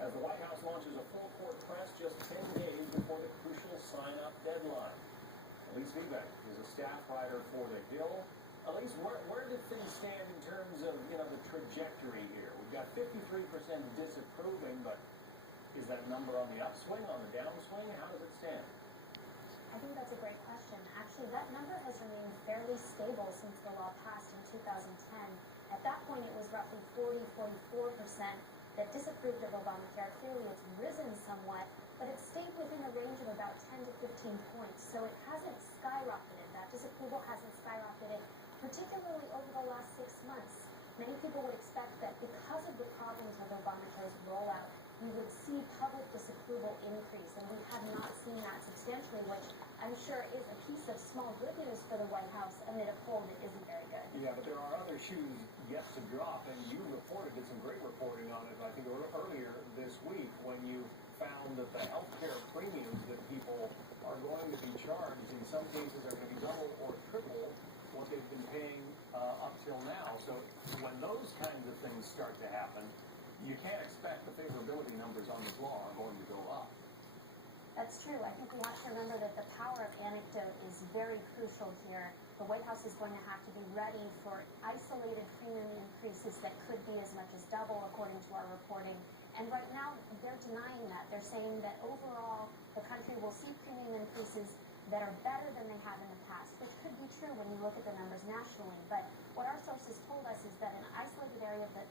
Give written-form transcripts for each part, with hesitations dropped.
as the White House launches a full-court press just 10 days before the crucial sign-up deadline. Elise Vivek is a staff writer for The Hill. Elise, where do things stand in terms of, the trajectory here? We've got 53% disapproving, but is that number on the upswing, on the downswing? How does it stand? I think that's a great question. Actually, that number has remained fairly stable since the law passed in 2010. At that point, it was roughly 44% that disapproved of Obamacare. Clearly, it's risen somewhat, but it's stayed within a range of about 10 to 15 points. So it hasn't skyrocketed. That disapproval hasn't skyrocketed, particularly over the last 6 months. Many people would expect that because of the problems with Obamacare's rollout, we would see public disapproval increase, and we have not seen that substantially, which I'm sure is a piece of small good news for the White House amid a poll that isn't very good. Yeah, but there are other shoes yet to drop, and you did some great reporting on it, I think, earlier this week when you found that the health care premiums that people are going to be charged in some cases are going to be double or triple what they've been paying up till now. So when those kinds of things start to happen, you can't expect the favorability numbers on this law are going to go up. That's true. I think we have to remember that the power of anecdote is very crucial here. The White House is going to have to be ready for isolated premium increases that could be as much as double, according to our reporting. And right now, they're denying that. They're saying that overall, the country will see premium increases that are better than they have in the past, which could be true when you look at the numbers nationally. But what our sources told us is that in isolated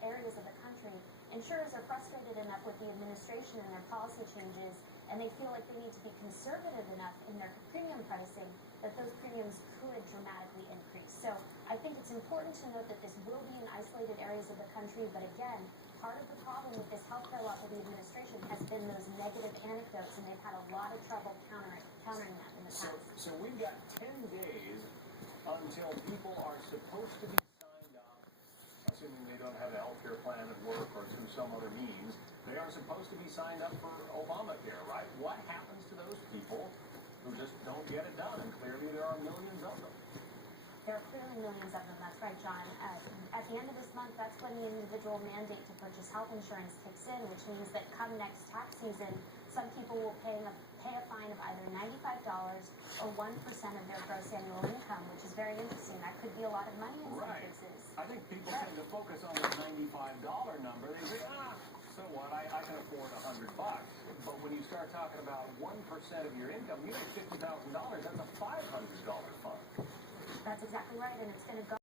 areas of the country, insurers are frustrated enough with the administration and their policy changes, and they feel like they need to be conservative enough in their premium pricing that those premiums could dramatically increase. So I think it's important to note that this will be in isolated areas of the country, but again, part of the problem with this healthcare law for the administration has been those negative anecdotes, and they've had a lot of trouble countering that in the past. So we've got 10 days until people are supposed to be signed up, assuming they don't have a health care plan at work or through some other means. They are supposed to be signed up for Obamacare, right? What happens to those people who just don't get it done? And clearly there are millions of them. There are clearly millions of them. That's right, John. At the end of this month, that's when the individual mandate to purchase health insurance kicks in, which means that come next tax season, some people will pay a fine of either $95 or 1% of their gross annual income, which is very interesting. That could be a lot of money in some cases. I think people tend to focus on this $95 number. They say, so what? I can afford $100. But when you start talking about 1% of your income, you make $50,000. That's a $500 fund. That's exactly right, and it's going to go